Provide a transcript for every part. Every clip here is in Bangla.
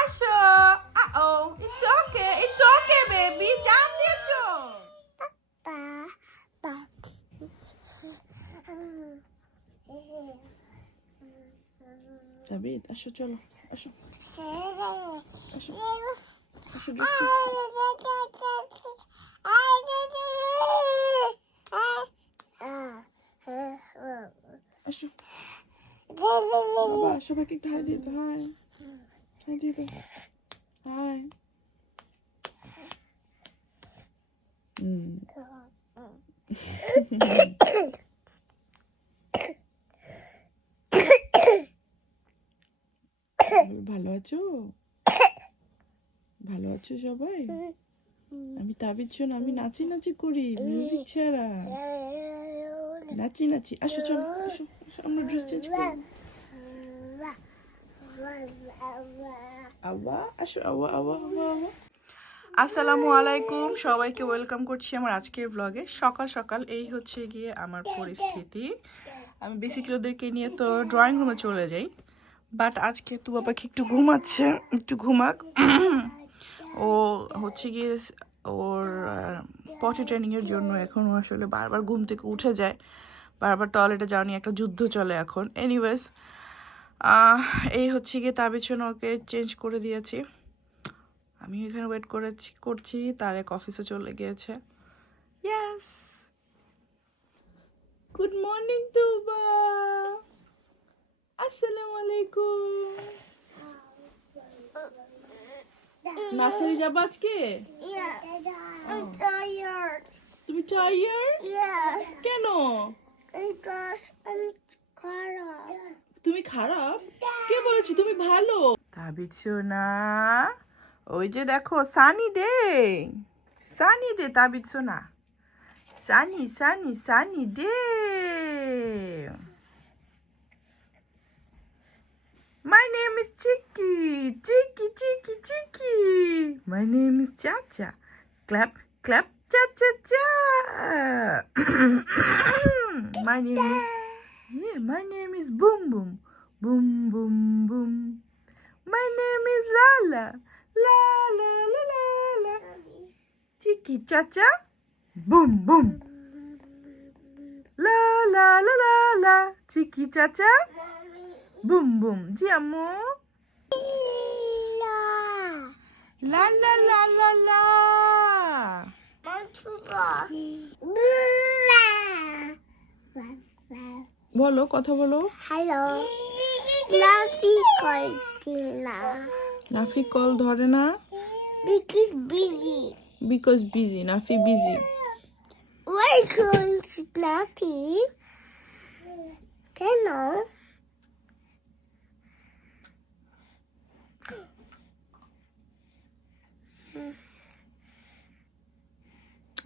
আসো ও it's okay it's okay baby জাম দিয়েছ তাবিদ আসো চলো আসো আসো আসো ড্রেস আসো বাবা সবাইকে একটু হাই দিয়ে দাও হাই দাও হাই হুম ভালো আছো? ভালো আছো সবাই? আমি তাবিজ শোন, আমি নাচি নাচি করি মিউজিক ছাড়া। নাচি নাচি। আসো, চলো আমরা ড্রেস চেঞ্জ করি আসসালামু আলাইকুম, সবাইকে ওয়েলকাম করছি আমার আজকের ব্লগে সকাল সকাল, এই হচ্ছে গিয়ে আমার পরিস্থিতি। আমি বেসিক্যালি ওদেরকে নিয়ে তো ড্রয়িং রুমে চলে যাই বাট আজকে তু বাবাকে একটু ঘুমাচ্ছে, একটু ঘুমাক। ও হচ্ছে গিয়ে ওর পটি ট্রেনিংয়ের জন্য এখন আসলে বারবার ঘুম থেকে উঠে যায়। বারবার টয়লেটে যাওয়া নিয়ে একটা যুদ্ধ চলে এখন। এনিওয়েজ এই হচ্ছে গিয়ে তার পিছনে ওকে চেঞ্জ করে দিয়েছি। আমি এখানে ওয়েট করেছি করছি তার এক অফিসে চলে গিয়েছে। ইয়াস গুড মর্নিং তুবা আসসালামু আলাইকুম নার্সারি যাব আজকে? Yeah, তুমি টায়ার কেন? Because I'm খারাপ কে বলেছে তুমি ভালো তাবিদ সোনা ওই যে দেখো sunny day sunny day Tabid সোনা sunny sunny sunny day My name is Chicky. Chicky, Chicky, Chicky. My name is Cha-Cha. Clap, clap, cha-cha-cha. My name is... Yeah, my name is Boom Boom. Boom Boom Boom. My name is Lala. La la la la la. Chicky cha cha. Boom boom. La la la la la. Chicky cha cha. Boom boom. জি আম্মু লা লা লা লা লা Mom, Tuba. বলো কথা বলো Hello. Lucky Cortina. Nafi call ধরে না Because busy. Because busy Nafi busy Where goes Lucky? Hello.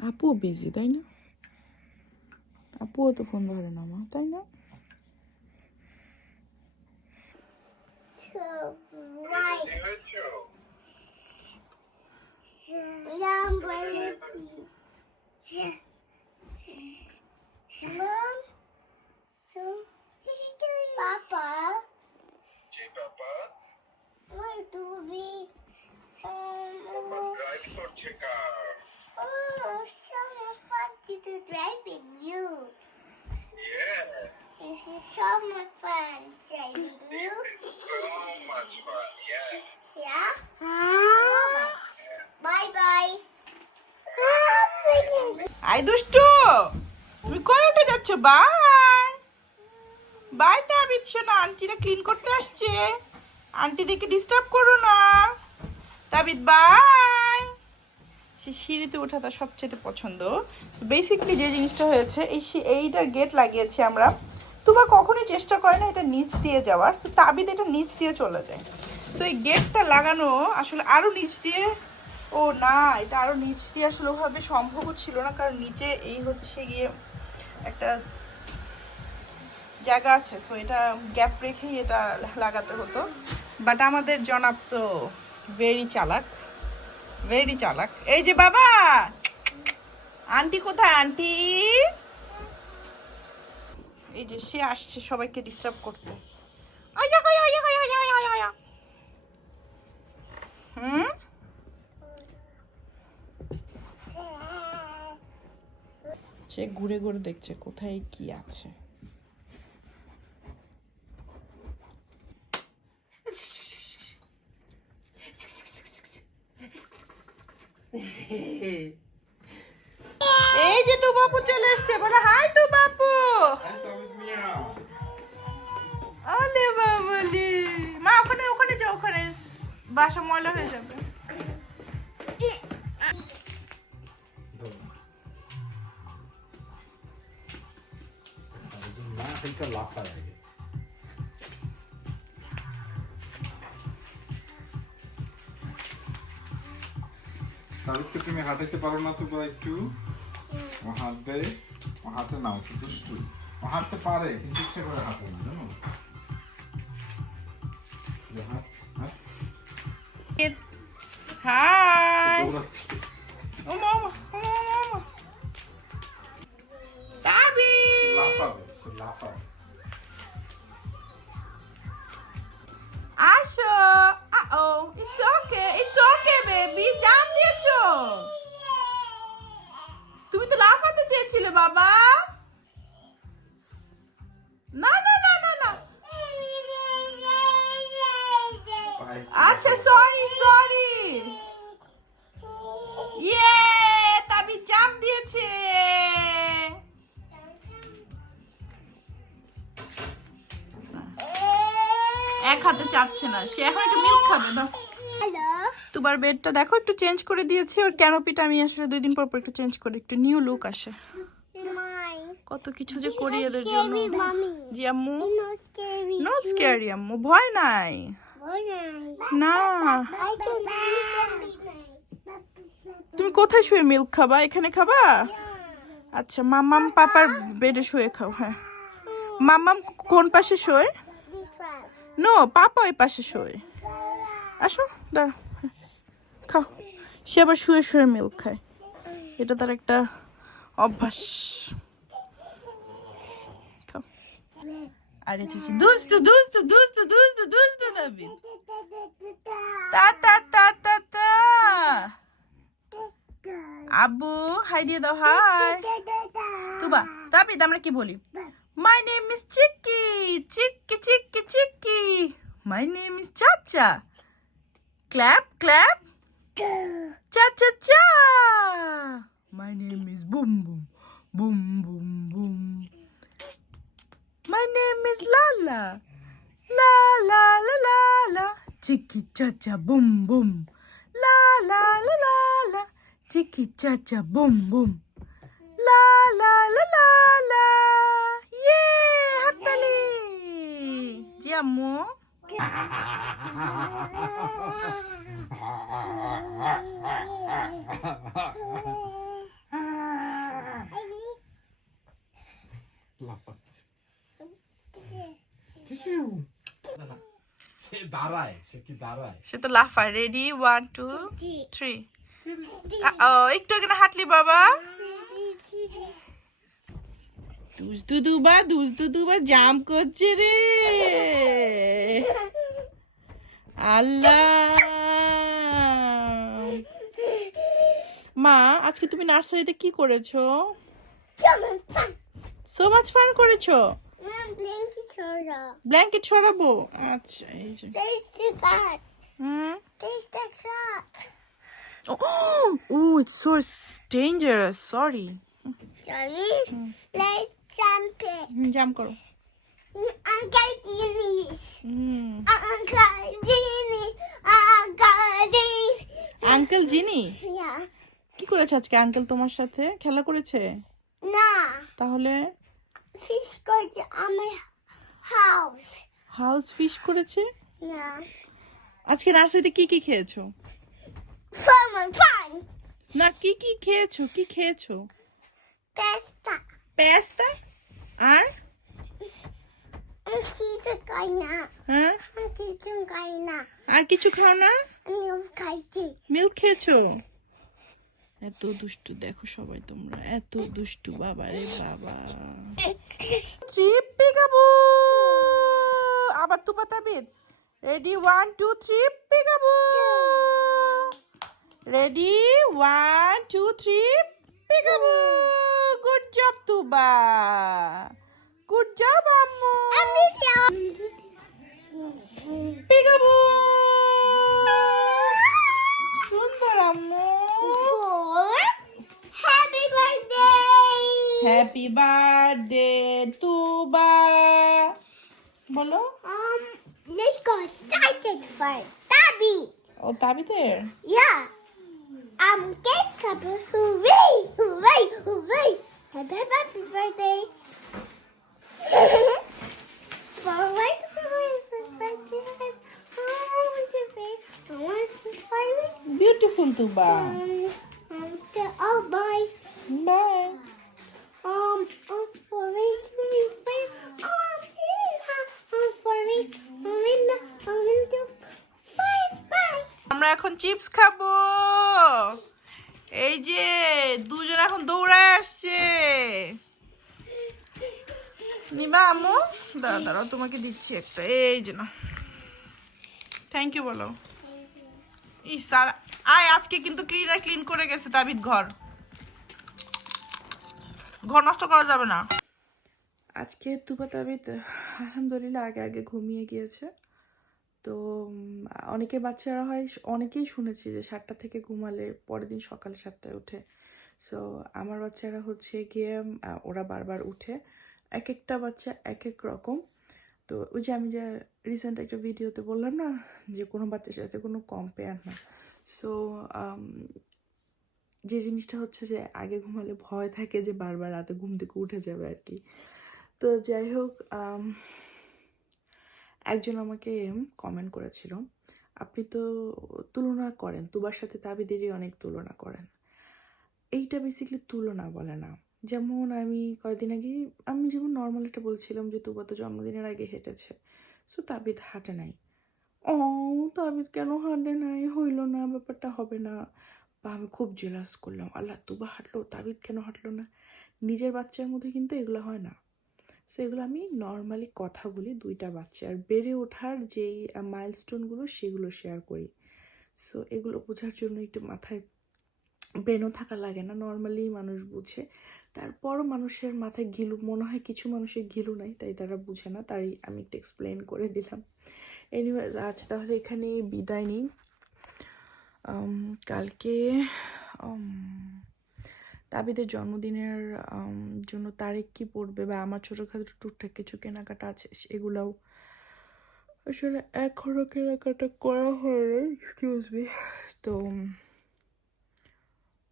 আপুও বিজি তাই না আপুও তো ফোন ধরে না মা তাই না to write number two. Mom, so Papa. Papa. What do we? To drive with you. আই দুষ্টু, তুমি কই উঠে যাচ্ছ? বাই। বাই তাবিদ শোনা, আন্টিরা ক্লিন করতে আসছে। আন্টি দেখে ডিস্টার্ব করো না। তাবিদ, বাই। সে সিঁড়িতে ওঠা তার সবচেয়ে পছন্দ। বেসিকলি যে জিনিসটা হয়েছে, এই এইটার গেট লাগিয়েছি আমরা। তোমার কখনোই চেষ্টা করে না এটা নিচ দিয়ে যাওয়ার। সো তাবিদ এটা নিচ দিয়ে চলে যায়। সো এই গেটটা লাগানো আসলে আরও নিচ দিয়ে ও না এটা আরও নিচ দিয়ে আসলে ওভাবে সম্ভবও ছিল না কারণ নিচে এই হচ্ছে গিয়ে একটা জায়গা আছে সো এটা গ্যাপ রেখেই এটা লাগাতে হতো। বাট আমাদের জনাব তো ভেরি চালাক ভেরি চালাক। এই যে বাবা! আন্টি কোথায় আন্টি? এই যে সে আসছে সবাইকে ডিস্টার্ব করতে। আয়া, আয়া, আয়া, আয়া, আয়া, আয়া, আয়া। সে ঘুরে ঘুরে দেখছে কোথায় কি আছে। এই যে তো বাপু চলে এসছে, বলে, হাই তো বাপু মা, ওখানে ওখানে যাও, ওখানে। বাসা ময়লা হয়ে যাবে। না কিন্তু লাফায় আগে। সাবিত্রী তুমি হাঁটাইতে পারো না তো একটু? ও হাত দেয় ও হাতে নাও তো দুষ্টু। ও হাঁটতে পারে কিন্তু ইচ্ছে করে হাঁটে না জানো? হাত হাত হাই! ও মামা। লাফাবে আসো। ও it's okay it's okay baby জাম দিয়েছ। তুমি তো লাফাতে চেয়েছিলে বাবা। না না না না না। আচ্ছা সরি সরি চাচ্ছে না। সে এখন একটু মিল্ক খাবে দাও। হ্যালো তোমার বেডটা দেখো একটু চেঞ্জ করে দিয়েছি। ওর ক্যানোপিটা আমি আসলে দুই দিন পর পর একটু চেঞ্জ করি একটু নিউ লুক আসে। কত কিছু যে করি এদের জন্য। জি আম্মু? নো নো স্ক্যারি আম্মু ভয় নাই। না। তুমি কোথায় শুয়ে মিল্ক খাবা? এখানে খাবা? আচ্ছা মাম্মাম পাপার বেডে শুয়ে খাও হ্যাঁ। মাম্মাম কোন পাশে শোয়. নো পাপা ওই পাশে শোয়। আসো, দাঁড়া। খাও। সে আবার শুয়ে শুয়ে মিল্ক খায়। এটা তার একটা অভ্যাস। আরে চাচি দুস্তু দুস্তু দুস্তু দুস্তু দুস্তু দাবি তা তা তা তা তা। আব্বু, হাই দিয়ে দাও, হাই। তুবা, তাবিদ, আমরা কি বলি? My name is Chicky. Chicky, Chicky, Chicky. My name is Cha Cha. Clap, clap. Cha Cha Cha. My name is Boom Boom. Boom Boom Boom. My name is Lala. La La La La La. Chicky Cha Cha Boom Boom. La La La La La. Chicky Cha Cha Boom Boom. La La La La La. ইয়ে হাততালি। জি আম্মু। লাফাচ্ছে টিসু। দাঁড়া। সে দাঁড়ায় সে কি দাঁড়ায়? সে তো লাফায়। রেডি ওয়ান টু থ্রি ও একটু এখানে হাঁটলি বাবা। দুস দুদুবা দুস দুদুবা জাম করছে রে আল্লাহ মা আজকে তুমি নার্সারিতে কি করেছ. সো মাচ ফান করেছ. ব্ল্যাঙ্কেট ছড়াবো আচ্ছা এই যে. Hmm. Oh, oh, it's so dangerous. Sorry. Sorry. Let's jump it. জাম করো Genies. হুম Uncle Genie. Uncle Genie. Uncle Genie. কি করেছে আজকে আঙ্কেল তোমার সাথে খেলা করেছে Nah. তাহলে goes on my house. House fish করেছে Yeah. আজকে নার্সারিতে কি কি খেয়েছো. না কি কি খেয়েছো কি খেয়েছো Pasta. পেস্তা আর? he's a guy হ্যাঁ? he's a guy আর কিছু খাও না? you're guy মিল্ক খেয়েছো? এত দুষ্টু দেখো সবাই তোমরা। এত দুষ্টু বাবা রে বাবা। ট্রিপ পিকাবু আবার তু পাতাবিদ। Ready one two three peekaboo ready one two three good job Tuba good job আম্মু পিকাবু সুন্দর আম্মু. Happy birthday! Happy birthday Tuba বলো Um, let's go started first. Tabby. ও তাবিদের Yeah. Um, cake cover. Hooray! Hooray! Hooray! Happy, happy birthday. Forward, forward, forward. I want to be. I want to find it. Beautiful Tuba Um, um, the, oh, bye. Bye Um, I'm sorry. Um, I'm sorry. I'm in the, I'm in the, bye, bye. আমরা এখন চিপস খাবো এই যে, দুজন এখন দৌড়ায় আসছে। নিবা আম্মু? দাঁড়া দাঁড়াও, তোমাকে দিচ্ছি একটা। এই যে না। থ্যাংক ইউ বলো। ই স্যার আয়, আজকে কিন্তু ক্লিনার ক্লিন করে গেছে তাবিদ ঘর। ঘর নষ্ট করা যাবে না। আজকে তুবা তাবিদ, আলহামদুলিল্লাহ, আগে আগে ঘুমিয়ে গিয়েছে। তো অনেকে বাচ্চারা হয়, অনেকেই শুনেছি যে সাতটা থেকে ঘুমালে পরের দিন সকাল সাতটায় উঠে। সো আমার বাচ্চারা হচ্ছে গিয়ে ওরা বারবার উঠে। এক একটা বাচ্চা এক এক রকম। তো, ওই যে আমি যে রিসেন্ট একটা ভিডিওতে বললাম না, যে কোনো বাচ্চার সাথে কোনো কম্পেয়ার না। সো যে জিনিসটা হচ্ছে যে আগে ঘুমালে ভয় থাকে যে বারবার রাতে ঘুম থেকে উঠে যাবে আর কি। তো, যাই হোক একজন আমাকে কমেন্ট করেছিল, আপনি তো তুলনা করেন, তুবার সাথে তাবিদেরই অনেক তুলনা করেন। এইটা বেসিক্যালি তুলনা বলে না। যেমন আমি কয়েকদিন আগে, আমি যেমন নর্মাল একটা বলছিলাম যে, তুবা তো জন্মদিনের আগে হেঁটেছে। সো তাবিদ হাঁটে নাই। ও, তাবিদ কেন হাঁটে নাই? হইল না, ব্যাপারটা হবে না। বা আমি খুব জেলাস করলাম, আল্লাহ, তুবা হাঁটলো, তাবিদ কেন হাঁটলো না? নিজের বাচ্চার মধ্যে কিন্তু এগুলো হয় না। সো এগুলো আমি নর্মালি কথা বলি দুইটা বাচ্চার বেড়ে ওঠার যেই মাইলস্টোনগুলো সেগুলো শেয়ার করি। সো এগুলো বোঝার জন্য একটু মাথায় ব্রেনও থাকা লাগে না নর্মালি মানুষ বুঝে। তারপরও মানুষের মাথায় ঘিলু, মনে হয় কিছু মানুষের ঘিলু নাই, তাই তারা বুঝে না তাই আমি একটু এক্সপ্লেন করে দিলাম। এনিওয়েজ আজ তাহলে এখানে বিদায় নিই। কালকে তাবিদের জন্মদিনের জন্য তারিখ কি পড়বে বা আমার ছোটোখাটো টুকটাক কিছু কেনাকাটা আছে, সেগুলোও আসলে এখনও কেনাকাটা করা হয়নি এক্সকিউজ মি তো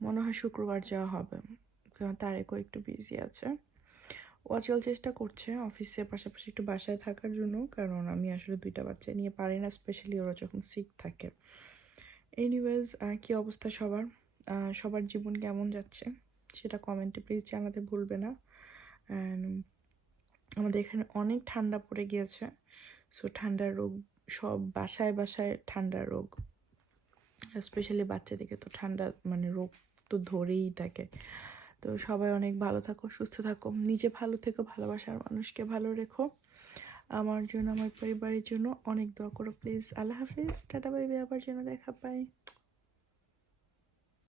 মনে হয় শুক্রবার যাওয়া হবে, কারণ তারেকও একটু বিজি আছে। আজকাল চেষ্টা করছে অফিসের পাশাপাশি একটু বাসায় থাকার জন্য, কারণ আমি আসলে দুইটা বাচ্চা নিয়ে পারি না স্পেশালি ওরা যখন সিক থাকে। এনিওয়েজ কি অবস্থা সবার? সবার জীবন কেমন যাচ্ছে? সেটা কমেন্টে প্লিজ জানাতে ভুলবে না। অ্যান্ড আমাদের এখানে অনেক ঠান্ডা পড়ে গিয়েছে। সো ঠান্ডার রোগ, সব বাসায় বাসায় ঠান্ডার রোগ। স্পেশালি বাচ্চাদেরকে তো ঠান্ডা মানে রোগ তো ধরেই থাকে। তো সবাই অনেক ভালো থাকো, সুস্থ থাকো। নিজে ভালো থেকো, ভালোবাসার মানুষকে ভালো রেখো। আমার জন্য, আমার পরিবারের জন্য অনেক দোয়া করো প্লিজ আল্লাহ হাফিজ। টাটা বাইবে আবার যেন দেখা পাই